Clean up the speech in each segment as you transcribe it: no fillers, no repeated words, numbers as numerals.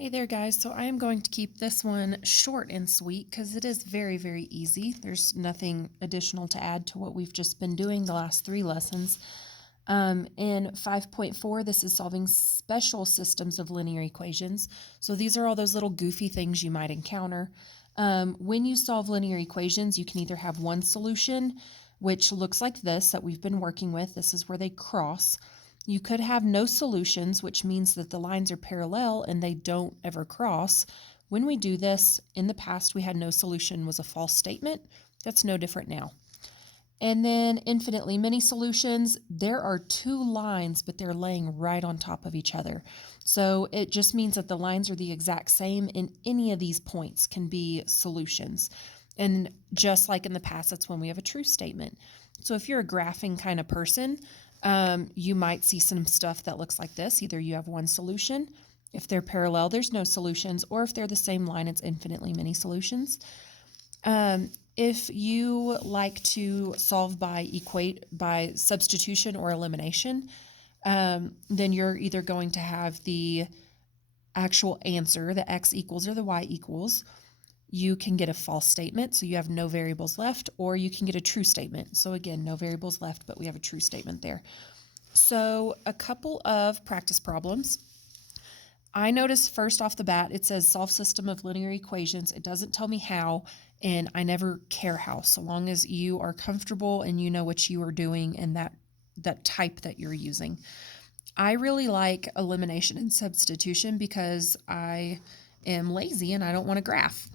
Hey there, guys. So I am going to keep this one short and sweet because it is very, very easy. There's nothing additional to add to what we've just been doing the last 3 lessons. In 5.4, this is solving special systems of linear equations. So these are all those little goofy things you might encounter. When you solve linear equations, you can either have one solution, which looks like this that we've been working with. This is where they cross. You could have no solutions, which means that the lines are parallel and they don't ever cross. When we do this, in the past we had no solution was a false statement. That's no different now. And then infinitely many solutions, there are two lines, but they're laying right on top of each other. So it just means that the lines are the exact same, and any of these points can be solutions. And just like in the past, that's when we have a true statement. So if you're a graphing kind of person, you might see some stuff that looks like this. Either you have one solution, if they're parallel, there's no solutions, or if they're the same line, it's infinitely many solutions. If you like to solve by substitution or elimination, then you're either going to have the actual answer, the x equals or the y equals. You can get a false statement, so you have no variables left, or you can get a true statement. So again, no variables left, but we have a true statement there. So a couple of practice problems. I noticed first off the bat, it says solve system of linear equations. It doesn't tell me how, and I never care how, so long as you are comfortable and you know what you are doing and that type that you're using. I really like elimination and substitution because I am lazy and I don't want to graph.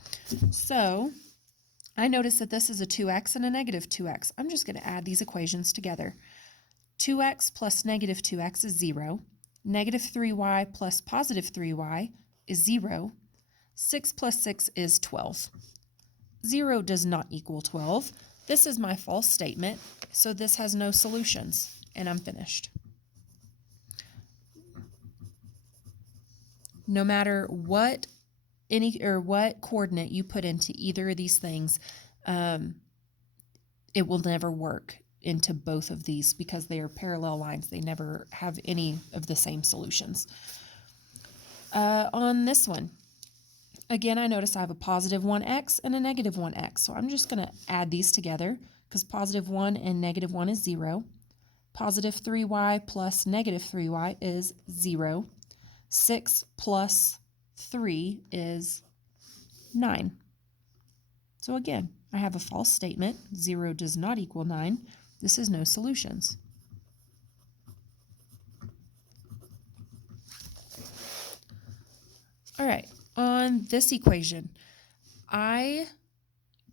So I notice that this is a 2x and a negative 2x. I'm just going to add these equations together. 2x plus negative 2x is 0. Negative 3y plus positive 3y is 0. 6 plus 6 is 12. 0 does not equal 12. This is my false statement, so this has no solutions, and I'm finished. No matter what what coordinate you put into either of these things, it will never work into both of these because they are parallel lines. They never have any of the same solutions. On this one, again, I notice I have a positive 1x and a negative 1x. So I'm just going to add these together because positive 1 and negative 1 is 0. Positive 3y plus negative 3y is 0. 6 plus 3 is 9. So again, I have a false statement. 0 does not equal 9. This is no solutions. All right, on this equation, I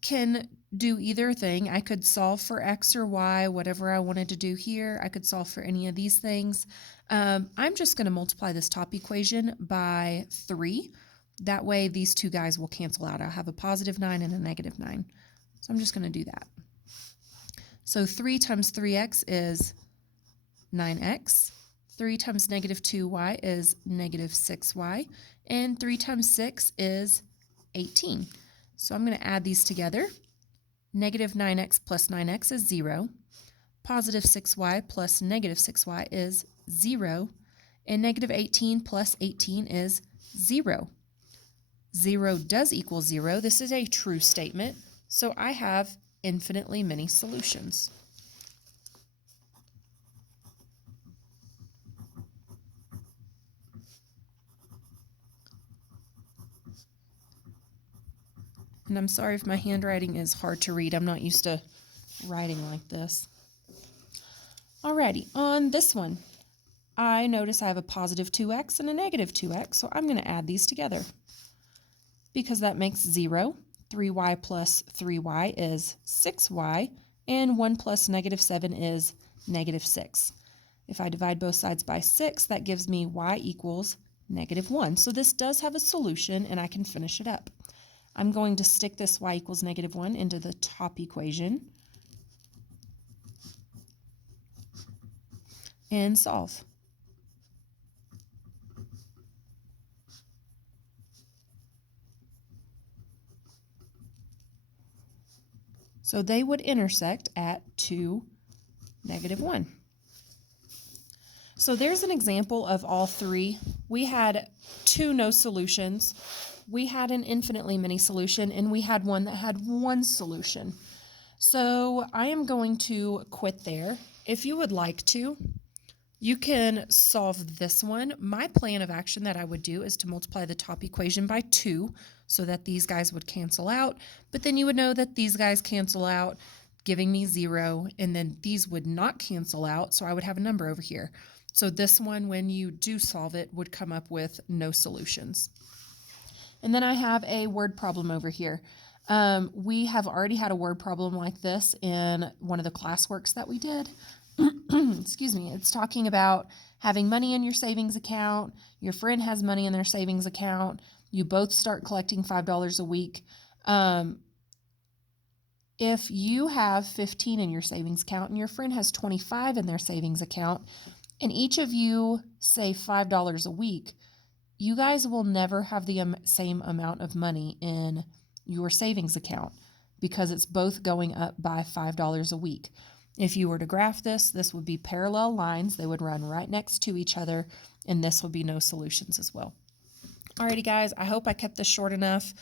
can do either thing. I could solve for x or y, whatever I wanted to do here. I could solve for any of these things. I'm just going to multiply this top equation by 3. That way these two guys will cancel out. I'll have a positive 9 and a negative 9. So I'm just going to do that. So 3 times 3x is 9x. 3 times negative 2y is negative 6y. And 3 times 6 is 18. So I'm going to add these together. Negative 9x plus 9x is 0. Positive 6y plus negative 6y is 0. And negative 18 plus 18 is 0. 0 does equal 0. This is a true statement. So I have infinitely many solutions. And I'm sorry if my handwriting is hard to read. I'm not used to writing like this. Alrighty, on this one, I notice I have a positive 2x and a negative 2x, so I'm going to add these together. Because that makes 0. 3y plus 3y is 6y, and 1 plus negative 7 is negative 6. If I divide both sides by 6, that gives me y equals negative 1. So this does have a solution, and I can finish it up. I'm going to stick this y equals negative 1 into the top equation and solve. So they would intersect at 2, negative 1. So there's an example of all three we had 2 no solutions. We had an infinitely many solution, and we had one that had 1 solution. So I am going to quit there. If you would like to, you can solve this one. My plan of action that I would do is to multiply the top equation by 2 so that these guys would cancel out, but then you would know that these guys cancel out, giving me 0, and then these would not cancel out, so I would have a number over here. So this one, when you do solve it, would come up with no solutions. And then I have a word problem over here. We have already had a word problem like this in one of the classworks that we did. Excuse me. It's talking about having money in your savings account. Your friend has money in their savings account. You both start collecting $5 a week. If you have 15 in your savings account and your friend has 25 in their savings account, and each of you save $5 a week, you guys will never have the same amount of money in your savings account because it's both going up by $5 a week. If you were to graph this, this would be parallel lines. They would run right next to each other, and this would be no solutions as well. Alrighty, guys, I hope I kept this short enough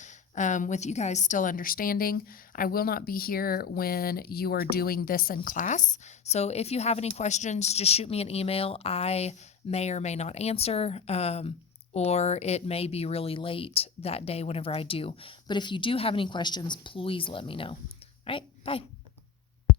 with you guys still understanding. I will not be here when you are doing this in class. So if you have any questions, just shoot me an email. I may or may not answer, or it may be really late that day whenever I do. But if you do have any questions, please let me know. All right, bye.